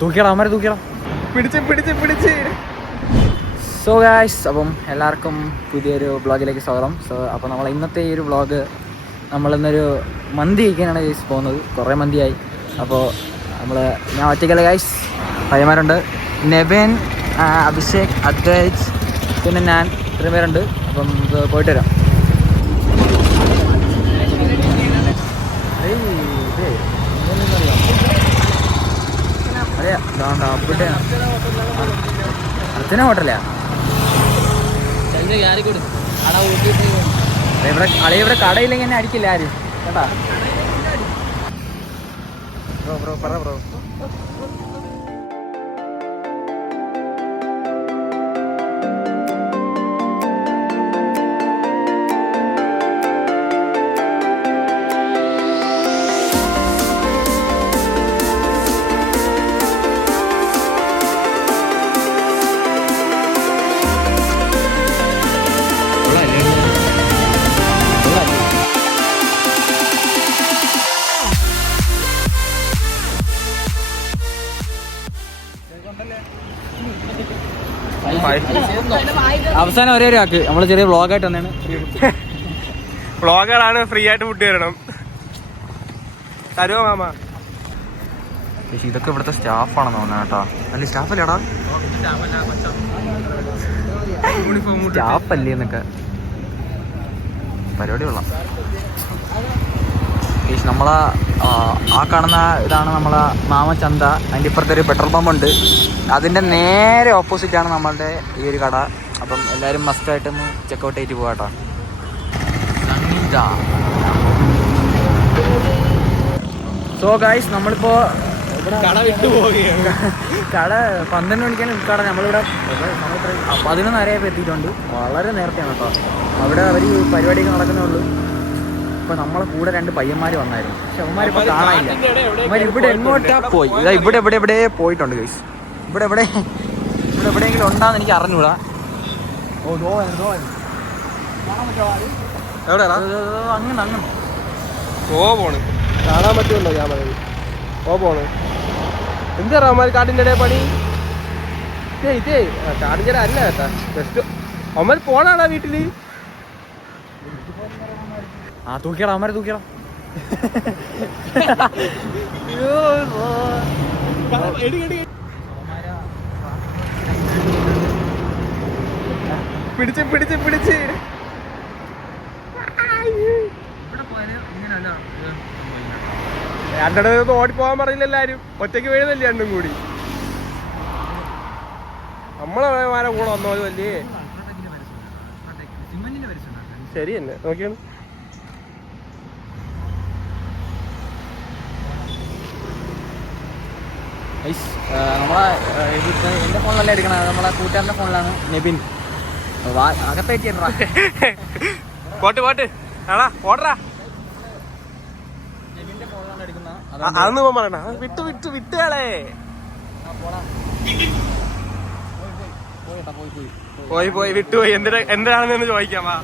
തൂക്കിയടാ അവന്മാരെ തൂക്കിയടാ, പിടിച്ച്. So guys, അപ്പം എല്ലാവർക്കും പുതിയൊരു വ്ളോഗിലേക്ക് സ്വാഗതം. അപ്പോൾ നമ്മൾ ഇന്നത്തെ ഈ ഒരു വ്ളോഗ് നമ്മളിന്നൊരു മന്തി കഴിക്കാനാണ് ഗൈസ് പോകുന്നത്. കുറേ മന്തിയായി. അപ്പോൾ ഞാൻ ഒറ്റയ്ക്കല്ല ഗൈസ്, പയ്യന്മാരുണ്ട്. നെബൻ, അഭിഷേക്, അദ്വൈജ്, പിന്നെ ഞാൻ, ഇത്രയും പേരുണ്ട്. അപ്പം പോയിട്ട് വരാം. അർച്ചന ഹോട്ടലാ ഇവിടെ കടയില്ലെങ്കിൽ എന്നെ അടിക്കില്ല ആരും കേട്ടാ. ബ്രോ പറ ബ്രോ. അവസാനം ഒരേ ആക്ക് നമ്മള് ചെറിയ വ്ളോഗായിട്ട് വന്നാണ്. വ്ളോഗറാണ്, ഫ്രീ ആയിട്ട് ഫുഡ് തരണം. തരുമോ മാമ? ഇതൊക്കെ ഇവിടുത്തെ സ്റ്റാഫാണെന്ന് തോന്നുന്നു കേട്ടോ. അല്ലെ സ്റ്റാഫല്ലേടാ, സ്റ്റാഫല്ലേ എന്നൊക്കെ പരിപാടി കൊള്ളാം. നമ്മളെ ആ കാണുന്ന ഇതാണ് നമ്മളെ മാമച്ചന്ത. അതിൻ്റെ ഇപ്പുറത്തൊരു പെട്രോൾ പമ്പ് ഉണ്ട്. അതിൻ്റെ നേരെ ഓപ്പോസിറ്റാണ് നമ്മളുടെ ഈ ഒരു കട. അപ്പം എല്ലാവരും മസ്റ്റായിട്ടൊന്ന് ചെക്കൗട്ട് ചെയ്തിട്ട് പോകാട്ടോ. സോ ഗൈസ്, നമ്മളിപ്പോൾ കട വിട്ടു പോവുകയാണ്. കട 12 മണിക്കാണ് കട. നമ്മളിവിടെ 11:30 എത്തിയിട്ടുണ്ട്. വളരെ നേരത്തെയാണ് കേട്ടോ. അവിടെ അവർ പരിപാടിയൊക്കെ നടക്കുന്നേ ഉള്ളൂ. ഇപ്പൊ നമ്മളെ കൂടെ 2 പയ്യന്മാർ വന്നായിരുന്നു. പക്ഷെ അവന്മാരിപ്പോ കാണാനില്ല. അവന്മാർ ഇവിടെ എങ്ങോട്ടാ പോയി? ഇവിടെ എവിടെ പോയിട്ടുണ്ട് ഗൈസ്. ഇവിടെ എവിടെയെങ്കിലും ഉണ്ടാന്ന് എനിക്ക് അറിഞ്ഞൂടാ. അങ്ങനെ പോണ് കാണാൻ പറ്റുമല്ലോ. ഞാൻ പറയുന്നത് പോണ്. എന്താ അവന്മാർ കാട്ടിൻ്റെ ഇടയിൽ പണി? ഇതേ കാടിൻ്റെ അല്ല കേട്ടാ, ജസ്റ്റ് അവന്മാർ പോണാടാ വീട്ടില്. തൂക്കിയടാ അവന്മാരെ തൂക്കിയടാ. പിടിച്ച് രണ്ടിടത്ത് ഓടിപ്പോകാൻ പറയില്ല എല്ലാരും. ഒറ്റയ്ക്ക് വീഴുന്നില്ല രണ്ടും കൂടി. നമ്മളെ കൂടെ വന്നോ വലിയ ശരി തന്നെ. നോക്കിയാണ് നമ്മളെ എന്റെ ഫോണിലല്ല എടുക്കണ, നമ്മളെ കൂട്ടുകാരന്റെ ഫോണിലാണ്. നെബിൻ അകത്തേക്ക് പോട്ട് ഓടറാ. നെബിന്റെ ഫോണിലാണ് എടുക്കുന്നത്. അതൊന്നും പറയണ. വിട്ടുകളേ പോയി വിട്ടുപോയി. എന്താണെന്ന് ചോദിക്കാമാ.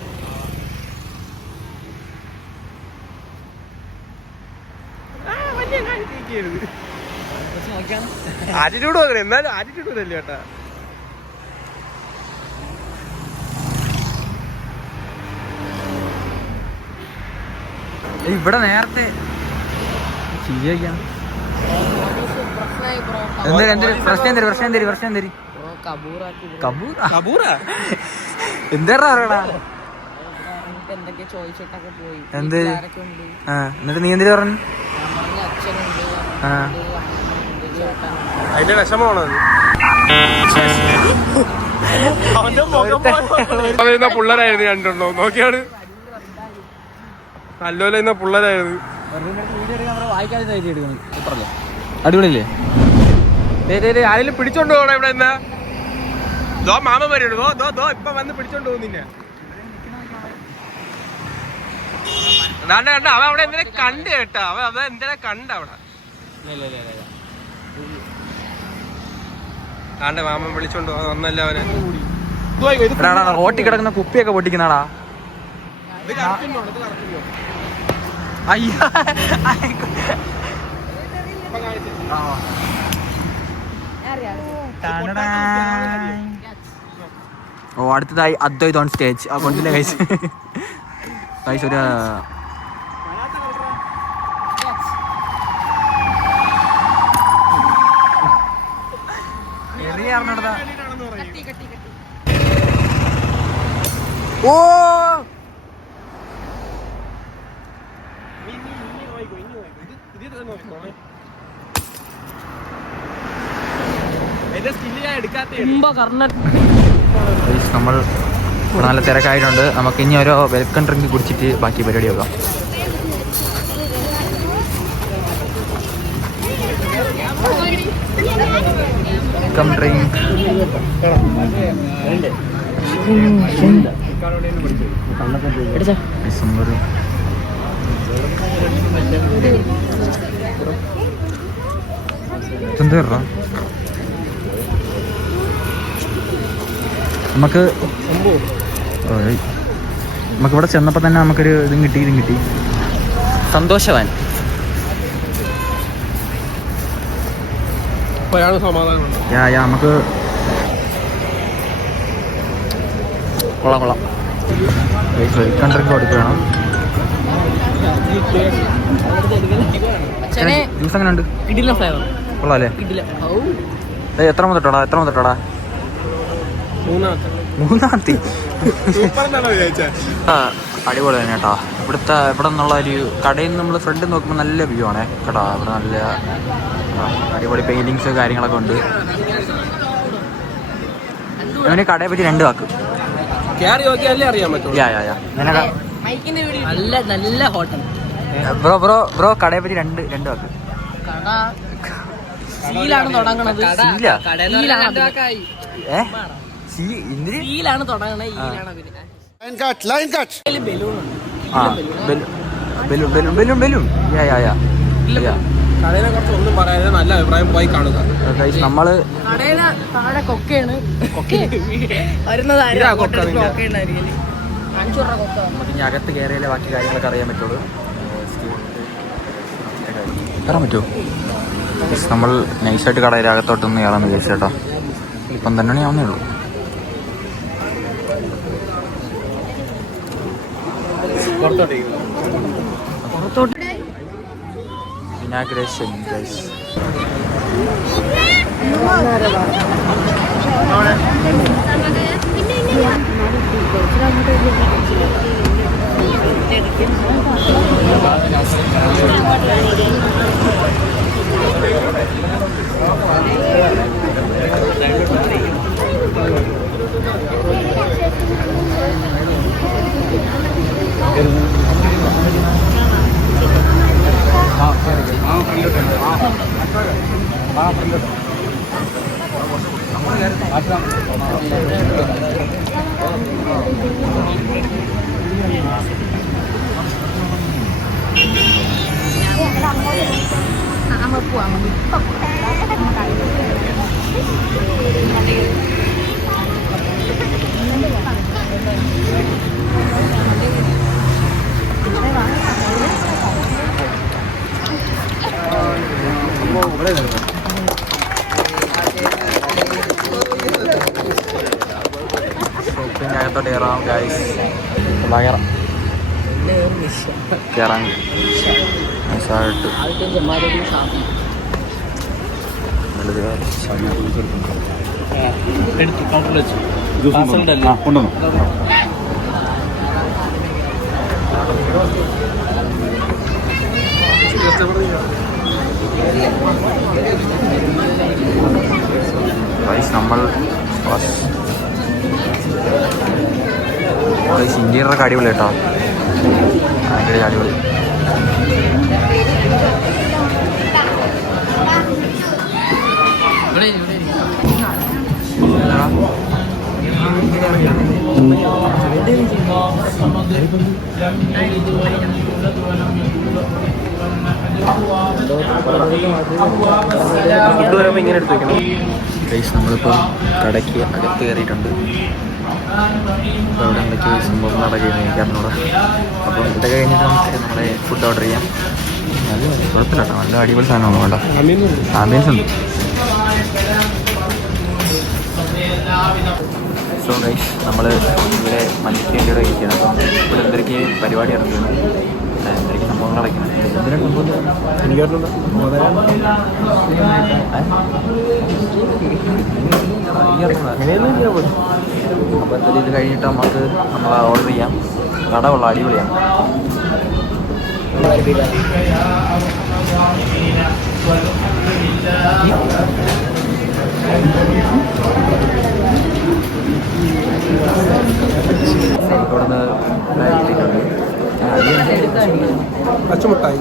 ആറ്റിറ്റ്യൂഡ് നോക്കണേ, എന്നാലും ആറ്റിറ്റ്യൂഡ് വരില്ല കേട്ടാ. ഇവിടെ നേരത്തെ എന്താ പറയണ? എന്ത് എന്നിട്ട് നീ എന്തിനു പറഞ്ഞു? അതിന്റെ വിഷമമാണോ? പിള്ളേരായിരുന്നു രണ്ടെണ്ണോ നോക്കിയാണ്. നല്ലോല പിള്ളേരായിരുന്നു. അടിപൊളിയല്ലേ? ആരെങ്കിലും പിടിച്ചോണ്ട് പോകണം ഇവിടെ. എന്നാ മാമ വരുള്ളൂ. ഇപ്പൊ വന്ന് പിടിച്ചോണ്ട് പോകുന്നില്ല. കണ്ട അവൻ അവിടെ എന്തിനാ കണ്ട് കേട്ടാ. അവൻ എന്തിനാ കണ്ട അവിടെ. ആണ്ടെ മാമൻ വിളിച്ചോണ്ട് വന്നല്ല അവനെ. റോട്ടി കിടക്കുന്ന കുപ്പിയൊക്കെ പൊട്ടിക്കുന്നാടാ. അയ്യ ഓ അടുത്തതായി അദ്വൈത് ഓൺ സ്റ്റേജ്. ആ കൊണ്ടില്ല കൈസ് കൈസ് ഒരു ഓ നമ്മൾ നല്ല തിരക്കായിട്ടുണ്ട്. നമുക്ക് ഇനി ഓരോ വെൽക്കം ഡ്രിങ്ക് കുടിച്ചിട്ട് ബാക്കി പരിപാടി നോക്കാം. വെൽക്കം ഡ്രിങ്ക് ഡിസംബർ എന്താ നമുക്ക് നമുക്കിവിടെ ചെന്നപ്പോൾ തന്നെ നമുക്കൊരു ഇതും കിട്ടി സന്തോഷവാൻ. നമുക്ക് കൊള്ളാം വെൽക്കം ഡ്രിങ്ക് കൊടുക്കണം. ജ്യൂസ് എങ്ങനെ ഉണ്ട്? കൊള്ളാം അല്ലേ? എത്ര മുതട്ടാടാ? മൂന്നാമത്തെ ആ അടിപൊളി തന്നെ കേട്ടോ. ഇവിടെ നിന്നുള്ള ഒരു കടയിൽ നിന്ന് നമ്മൾ ഫ്രണ്ട് നോക്കുമ്പോൾ നല്ല വ്യൂ ആണേ കേട്ടോ. ഇവിടെ നല്ല അടിപൊളി പെയിന്റിങ്സ് കാര്യങ്ങളൊക്കെ ഉണ്ട്. അവന് കടയെ പറ്റി 2 വാക്ക്. ബ്രോ കടയെ പറ്റി 2 വാക്ക്. നമ്മള് ഇനി അകത്ത് കയറിയാലേ ബാക്കി കാര്യങ്ങളൊക്കെ അറിയാൻ പറ്റുള്ളൂ. കയറാൻ പറ്റുമോ? നമ്മൾ നൈസായിട്ട് കടയിൽ അകത്തോട്ടൊന്ന് കയറാമെന്ന് വിചാരിച്ചു കേട്ടോ. 12 മണിയാവുന്നേ ഉള്ളൂ. Inauguration guys. ഷോപ്പിനകത്തോട്ട് കയറാം ഗൈസ്. കയറാൻ നൈസായിട്ട് കൊണ്ടുവന്നു. നമ്മൾ ഇന്റീരിയറൊക്കെ അടിപൊളി കേട്ടോ. ഭയങ്കര അടിപൊളി. നമ്മളിപ്പോൾ കടയ്ക്ക് അകത്ത് കയറിയിട്ടുണ്ട്. അപ്പോൾ അവിടെ എന്തൊക്കെ സംഭവം നടക്കുകയെന്ന് എനിക്കറിഞ്ഞൂടാ. അപ്പം ഇതൊക്കെ കഴിഞ്ഞിട്ട് നമുക്ക് നമ്മളെ ഫുഡ് ഓർഡർ ചെയ്യാം. നല്ല കുഴപ്പമില്ല കേട്ടോ, നല്ല അടിപൊളി സാധനമാണ്. വേണ്ട ആംബിയൻസ് ഉണ്ട്. സോ ഗൈസ് നമ്മൾ ഇവിടെ മനുഷ്യരുടെ ഇരിക്കുകയാണ്. അപ്പം ഇവിടെ എന്തൊക്കെ പരിപാടി നടക്കുന്നു, എന്തൊക്കെ സംഭവങ്ങൾ നടക്കുന്നത്, എന്തിനാണ് സംഭവം അപ്പോൾ എന്തായാലും ഇത് കഴിഞ്ഞിട്ട് നമുക്ക് നമ്മൾ ഓർഡർ ചെയ്യാം. കട ഉള്ള അടിപൊളിയാണ്. ഇവിടുന്ന് പച്ചമുട്ടായി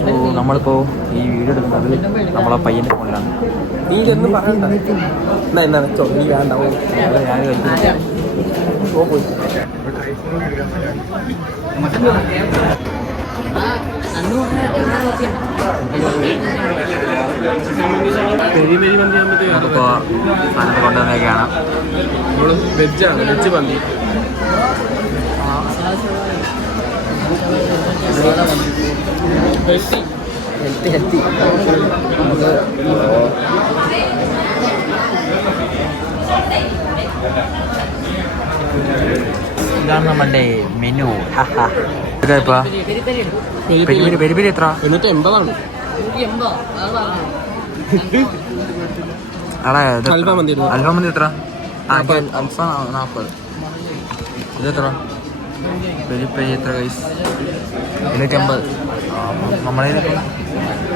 സോ നമ്മളിപ്പോൾ ഈ വീഡിയോ എടുക്കുന്നത് നമ്മളെ പയ്യൻ്റെ ഫോണിലാണ്. നീ ഒന്നും പറയണ്ട, എന്നാ വെച്ചോ, നീ വേണ്ട ഞാൻ പോയി. നമുക്കിപ്പോൾ സാധനം കൊണ്ടുവന്നേക്കാണ്. വെജാണ്, വെജ് മന്തി. ഹെൽത്തി ഇതാണ് നമ്മളുടെ മെനു. ഇപ്പൊ പെരി പെരി എത്ര? 880 അൽഫാം മന്തി എത്ര? അൽഫാം 40. ഇതെത്ര? പെരി പെരി എത്ര കൈസ്? 250. നമ്മളെ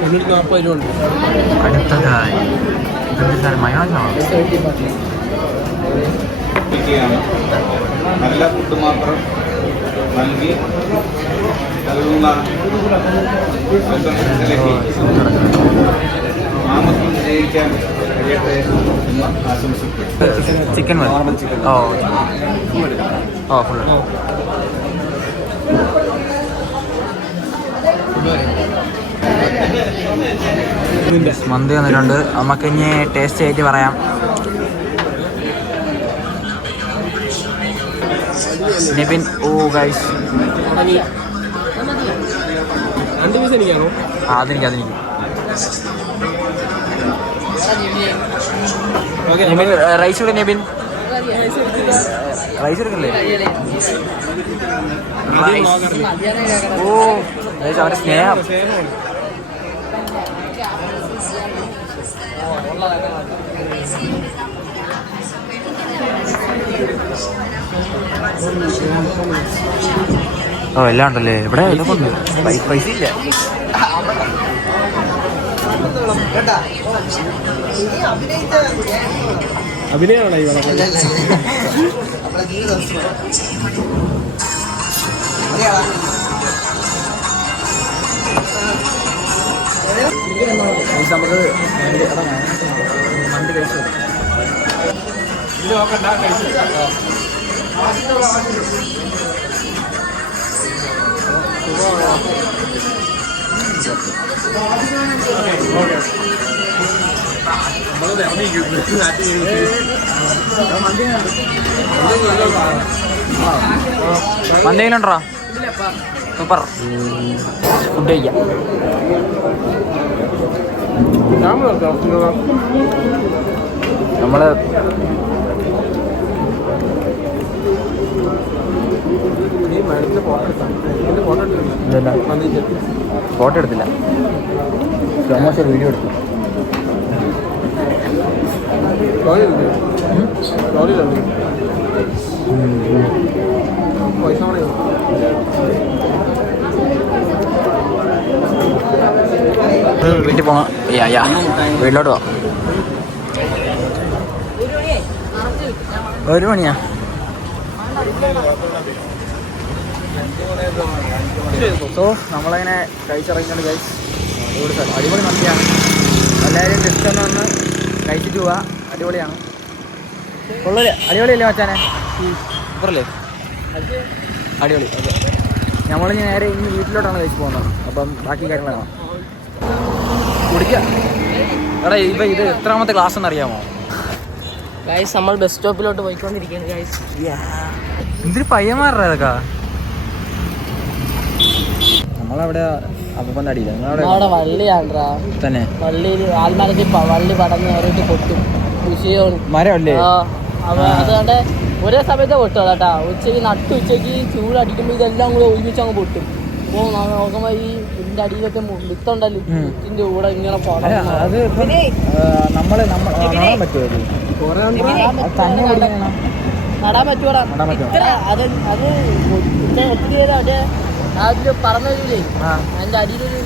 240 രൂപ ഉണ്ട്. അടുത്തതായി മയോണൈസാണോ? നല്ല ഫുഡ് മാത്രം നൽകി നൽകുന്ന നാമത്തിൽ വിജയിക്കാൻ കഴിയട്ടെ എന്ന് ആശംസിക്കുന്നു. Chicken normal chicken. ഫുൾ മന്തി വന്നിട്ടുണ്ട്. നമുക്ക് ഇനി ടേസ്റ്റ് ആയിട്ട് പറയാം. നിബിൻ ഓ ഗൈസ് അതെനിക്ക് നിബിൻ റൈസ് കൂടെ. നിബിൻ റൈസ് എടുക്കല്ലേ? ഓ ഗൈസ് അവൻ്റെ സ്നേഹം. ഓ എല്ലാം ഉണ്ടല്ലേ ഇവിടെ. പൈസ ഇല്ല. അഭിനയാണോ ഈ നമുക്ക് മന്തി കഴിച്ചു നോക്കണ്ട കഴിച്ചു. മന്തിയിലുണ്ടോ? സൂപ്പർ ഫുഡ് കഴിക്കാം. നമ്മള് ഫോട്ടോ എടുത്തില്ല, പ്രമോഷൻ വീഡിയോ എടുത്തു. വീട്ടിൽ പോകാം. വീട്ടിലോട്ട് പോവാം. 1 മണിയാ? സോ നമ്മളങ്ങനെ കഴിച്ചിറങ്ങിക്കൊണ്ട് ഗൈസ് അടിപൊളി മന്തിയാണ്. എല്ലാവരും ജസ്റ്റ് ഒന്ന് വന്ന് കഴിച്ചിട്ട് പോവാ. അടിപൊളിയാണ്. ഉള്ളൊരു അടിപൊളിയല്ലേ മച്ചാനെ? സൂപ്പറല്ലേ? അടിപൊളി. ഓക്കെ, നമ്മളിനി നേരെ ഇനി വീട്ടിലോട്ടാണ് കഴിച്ച് പോകുന്നത്. അപ്പം ബാക്കി കാര്യങ്ങളാണ് കുടിക്കുക. എടാ ഇപ്പം ഇത് എത്രാമത്തെ ക്ലാസ് എന്നറിയാമോ ഗൈസ്? നമ്മൾ ബസ് സ്റ്റോപ്പിലോട്ട് പോയിക്കൊണ്ടിരിക്കുകയാണ് ഗൈസ്. എന്തൊരു പയ്യന്മാരുടെ അതൊക്കെ. നമ്മളവിടെ അപ്പൂപ്പൻ്റെ അടിയില്ല അവിടെ വള്ളിയാണ്ടാ തന്നെ വള്ളിയിൽ ആൽമരത്തിൽ വള്ളി പടന്ന് കയറിയിട്ട് പൊട്ടും കൃഷിയാണ് മരമല്ലേ അതുകൊണ്ട് ഒരേ സമയത്ത് പൊട്ടുക കേട്ടാ ഉച്ചയ്ക്ക് ഉച്ചയ്ക്ക് ചൂടടിക്കുമ്പോൾ ഇതെല്ലാം കൂടെ ഒരുമിച്ച് അങ്ങ് പൊട്ടും. അപ്പോൾ നോക്കുമ്പോൾ ഈ ഇതിൻ്റെ അടിയിലൊക്കെ വിത്തുണ്ടല്ലോ വിത്തിൻ്റെ കൂടെ ഇങ്ങനെ അത് നമ്മള് നടാൻ പറ്റുമോ തന്നെ പിടിക്കണം നടാൻ പറ്റൂടാ. അത് ഒത്തിരി അവിടെ അതിൽ പറഞ്ഞു തരൂലേ അതിൻ്റെ അടിയിലൊരു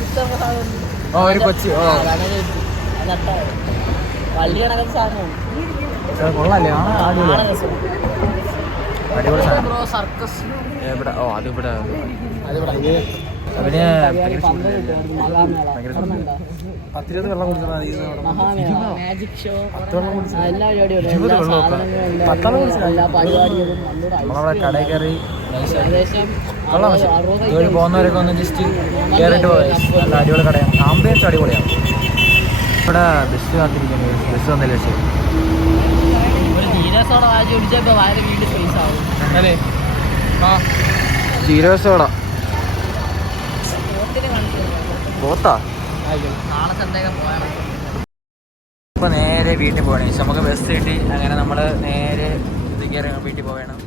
ഒരു കൊച്ചി വള്ളി കണക്കുന്ന സാധനമാണ്. കൊള്ളാല്ലേ അടിപൊളി സാധനം. സർക്കസ് എവിടെ അതിവിടെ അതിവിടെ അവന് പത്തിരുപത് വെള്ളം കുടിച്ചാൽ മാജിക് ഷോ എല്ലാ പരിപാടികളും എല്ലാ പരിപാടികളും നമ്മളവിടെ കടയിൽ കയറി കൊള്ളാം. പക്ഷേ ഇതുവഴി പോകുന്നവരൊക്കെ ഒന്ന് ജസ്റ്റ് കയറിയിട്ട് പോയി. നല്ല അടിപൊളി കടയാണ്. ആംബിയൻസ് അടിപൊളിയാണ്. ഇവിടെ ബസ് കാത്തിരിക്കുന്നത്. ബസ് വന്നില്ല. പക്ഷേ ഒരു ജീരസോടെ വായിച്ച് കുടിച്ചപ്പോൾ വയറ് വീണ്ടും സ്പേസ് ആവും അല്ലേ? ആ ജീരകസോട പോത്താ നാളെ സന്ദേഹം പോയാണ്. ഇപ്പൊ നേരെ വീട്ടിൽ പോകണേ. നമുക്ക് ബസ് കിട്ടി. അങ്ങനെ നമ്മൾ നേരെ വീട്ടിൽ പോകണം.